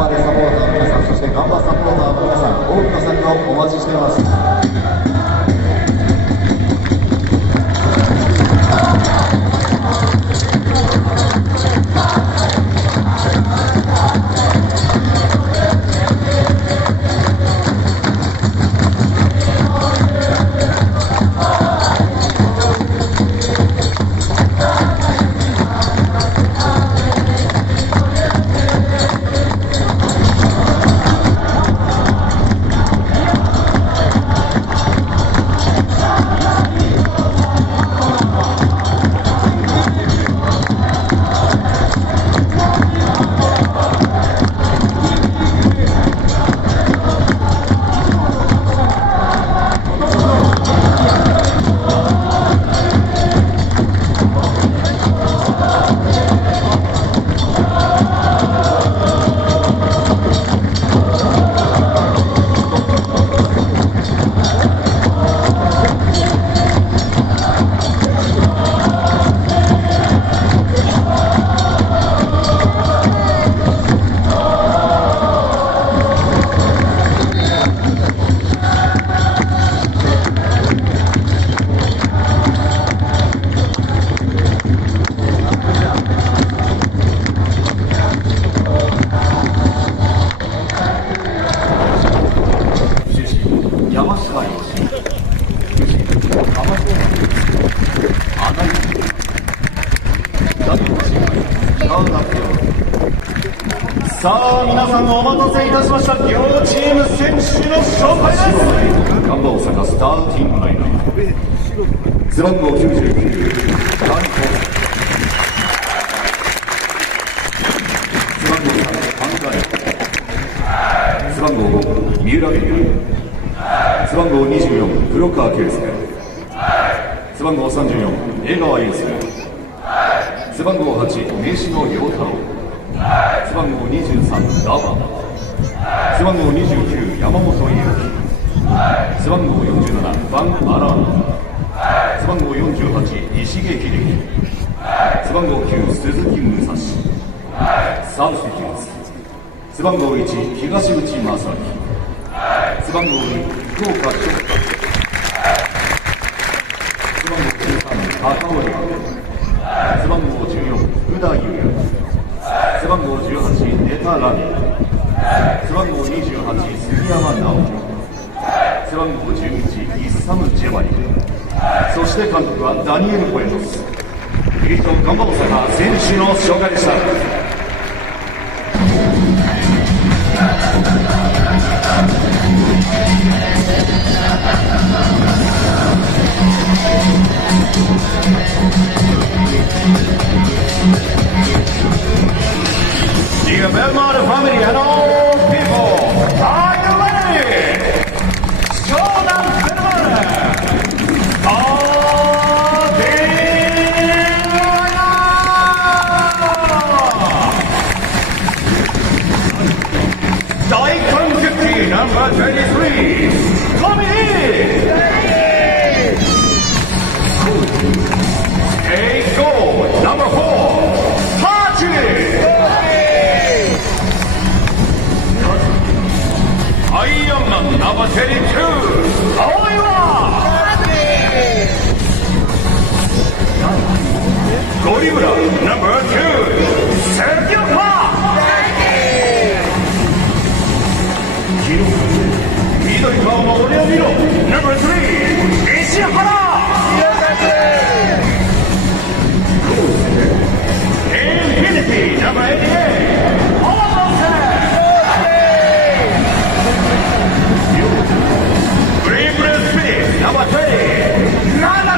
バーレサポーターの皆さん、そしてガンバサポーターの皆さん、多くの参加をお待ちしています。さあ皆さんお待たせいたしました。両チーム選手の紹介です。ガンバ大阪スターティングライナー、背番号99谷晃背番号3半田背番号5三浦健背番号24黒川圭介背番号34江川祐介背番号8飯野陽太郎背番号23ダバ背番号29山本優希背番号47バン・アラーナ背番号48石毛秀樹背番号9鈴木武蔵サブスティキューズ背番号1東口正樹背番号2福岡翔太背番号13高尾背番号14宇田優也背番号18ネタラミ背番号28杉山直樹背番号11イッサム・ジェバリそして監督はダニエル・ポエトス。以上ガンバ大阪選手の紹介でした。King's Belmont family and all people, are you ready? 湘南ベルマーレ、大観客ナンバー23、富居Take goal, number 4, Number 32,青岩ゴリ裏 Number 2、関岡緑顔の俺を見ろ Number 3、石原Infinity Number 88、Number 20, Nana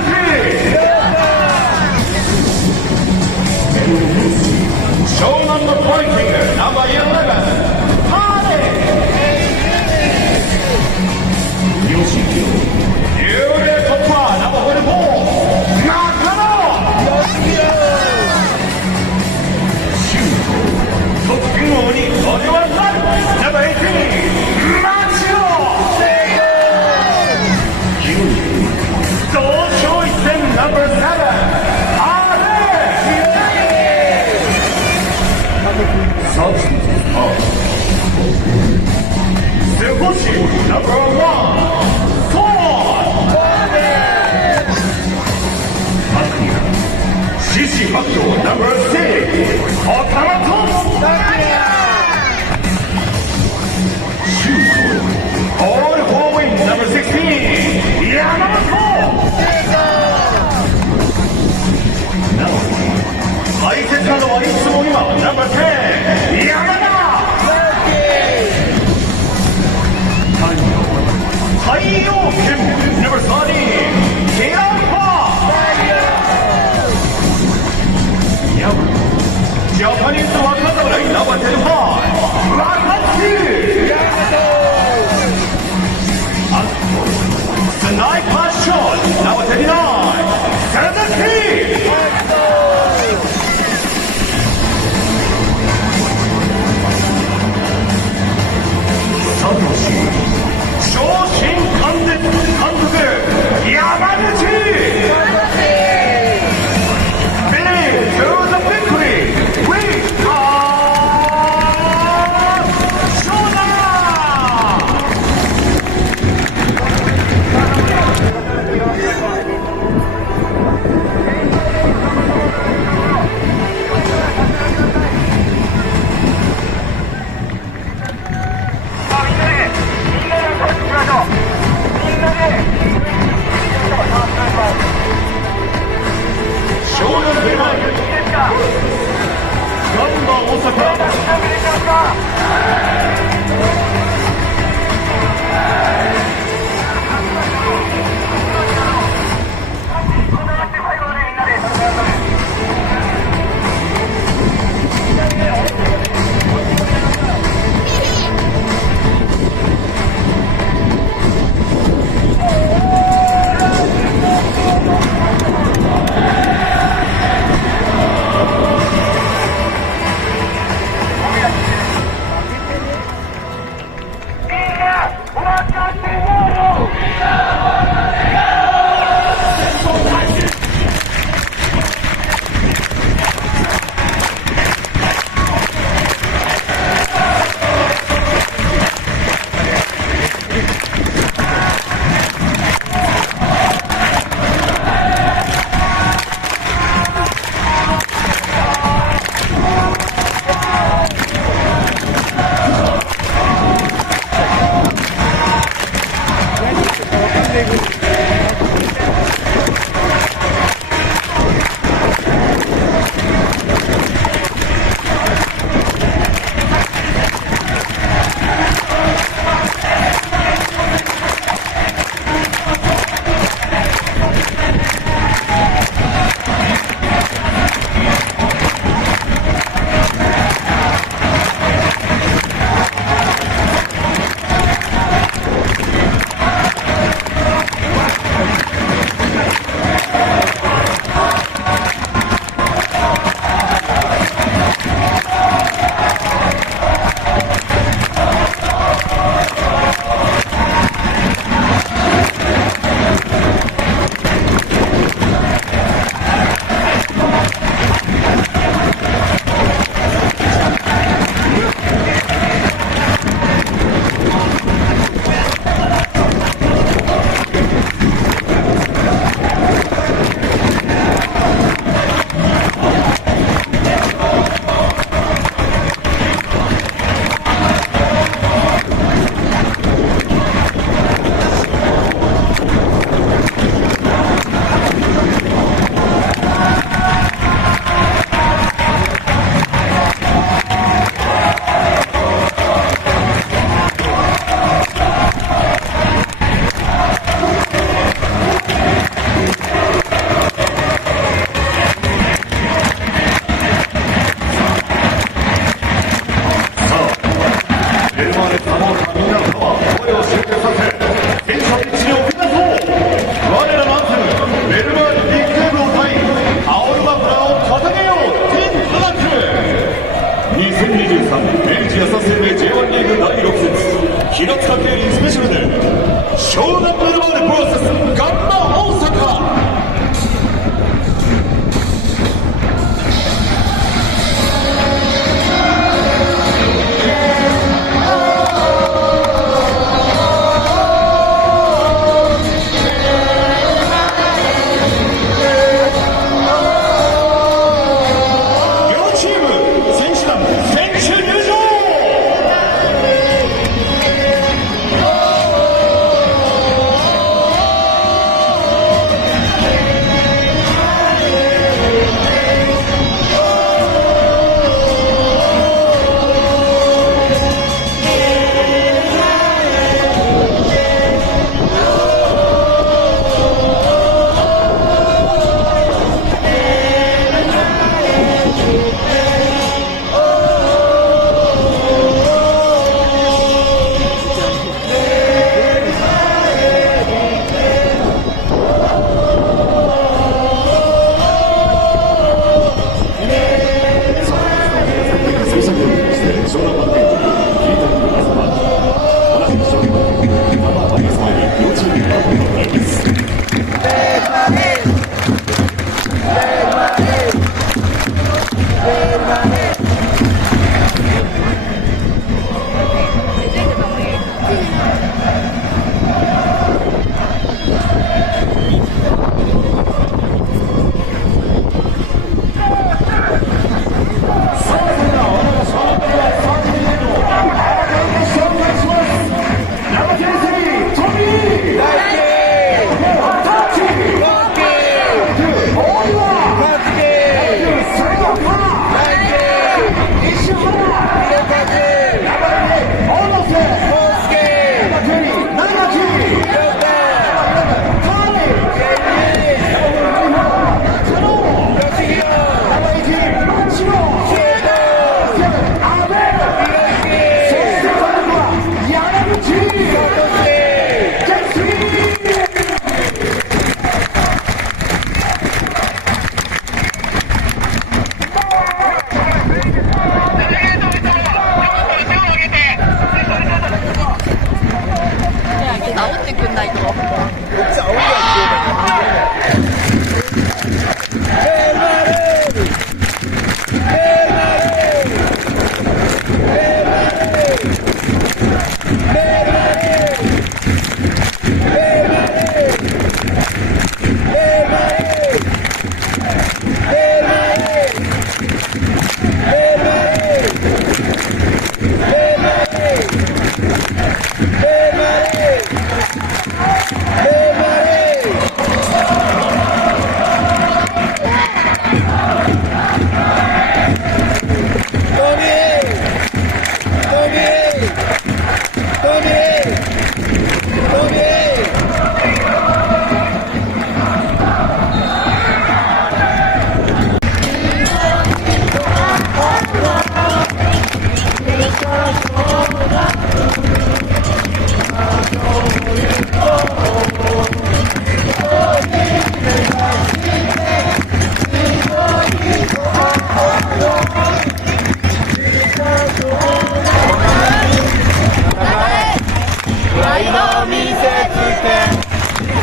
ベルマーレサポーターみんなのパワー、声を集結させ選手ピッチに送り出そう。我らのアンセムベルマーレビッグウェーブを歌いタオルマフラーを掲げよう。ティンブラック2023明治安田生命 J1 リーグ第6節平塚競輪スペシャルで湘南ベルマーレ vs ガンバ大阪。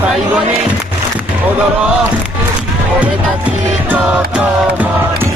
最後に踊ろう俺たちと共に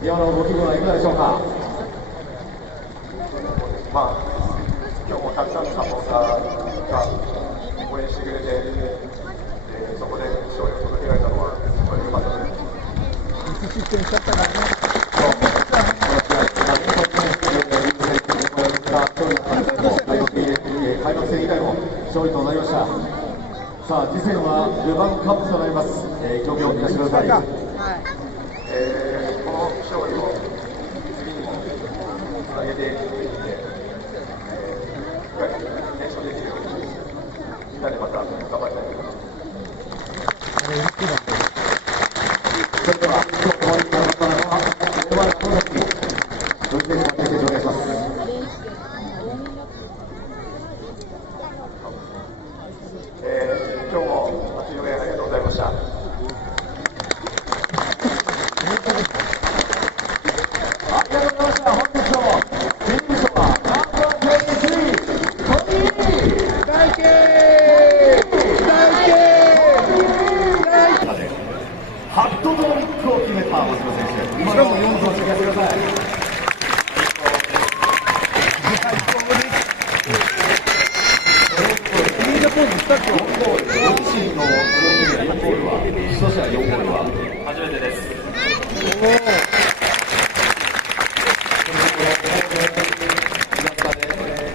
今のご気分はいかがでしょうか。今日もたくさんのサポーターが応援してくれて、そこで勝利を届けられたのは本当に良かったです。失点しちゃったからね。開幕戦以来の勝利となりました。さあ、次戦はルヴァンカップとなります。競技を聞かせてください。この勝利を次にもつなげていって、連勝できるように、みんなでまた頑張りたいと思います。それでは、今日終わりになりましたのは、山下良美審判、メッセージお願いします。今日も町野へありがとうございました。ハットトリックを決めた町野選手。今の4分を聞かせてください。ご自身の4ゴールは、1試合4ゴールは初めてです。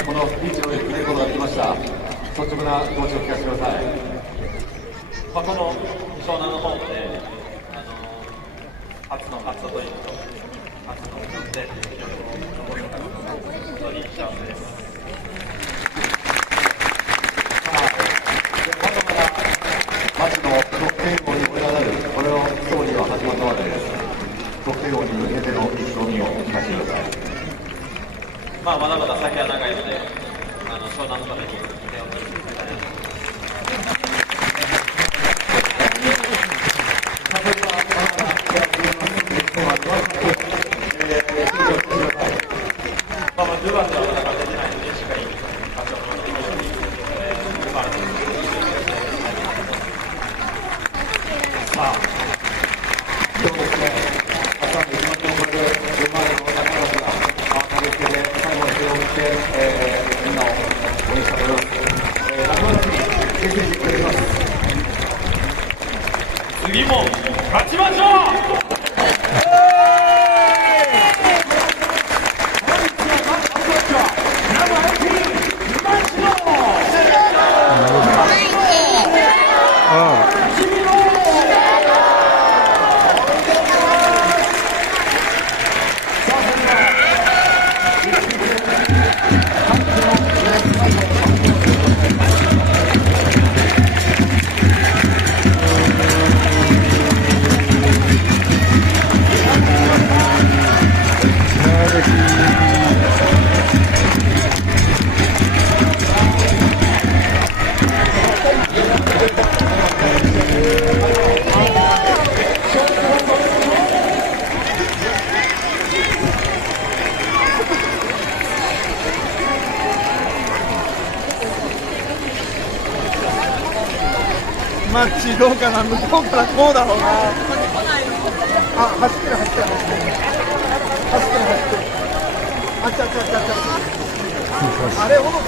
このピッチの上で決めることができました。率直な気持ちを聞かせてください。この湘南のホームで、初の初というと、初の勝って、残りの勝つのが本当に幸せです。まだまだ町の得点王に盛り上がる、これのストーリーは始まったわけです。得点王に向けての意気込みを聞かせてください。まだまだ先は長いので、湘南のために点を取り続けたいと思います。10番では戦っていないので、しっかり勝ちを取っていくように、今の今日ですね、あさって1万キロこれで10万円の高橋が駆けつけて最後に手を振って、みんなを応援したと思います。中村にメッセージお願いします。次も勝ちましょう。マッチどうかな、向こうからこうだろうな。あ、走ってる。あっちゃ。あれ、ほどか。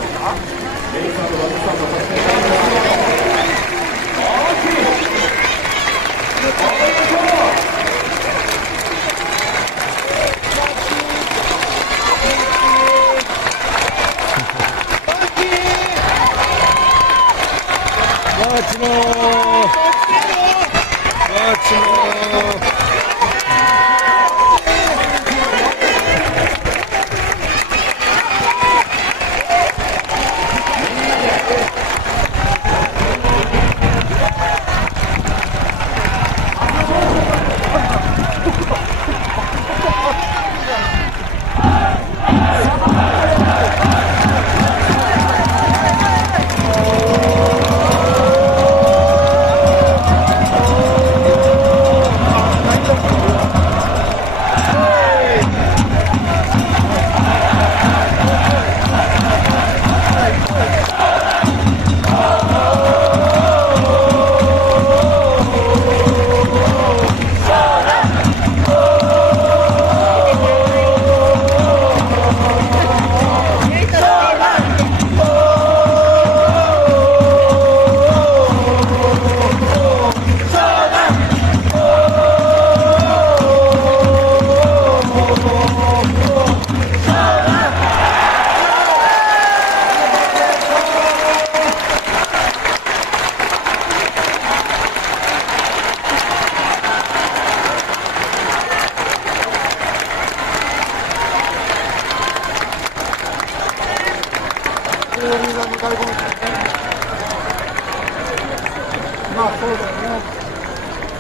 まあそうだよね。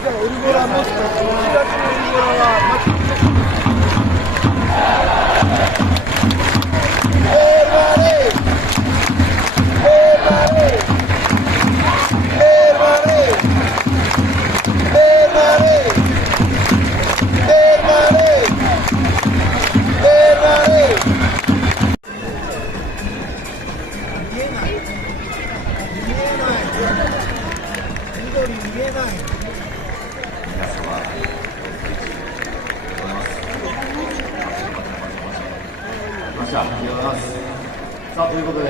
じゃあオルゴラもしかして1月のオルゴラは皆様した。ありがとうございます。さあということで、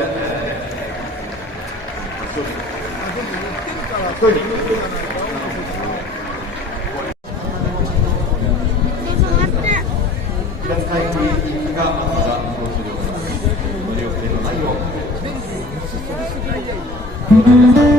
一人平塚タイムリーがまずは表彰でございます。ご利用の内容。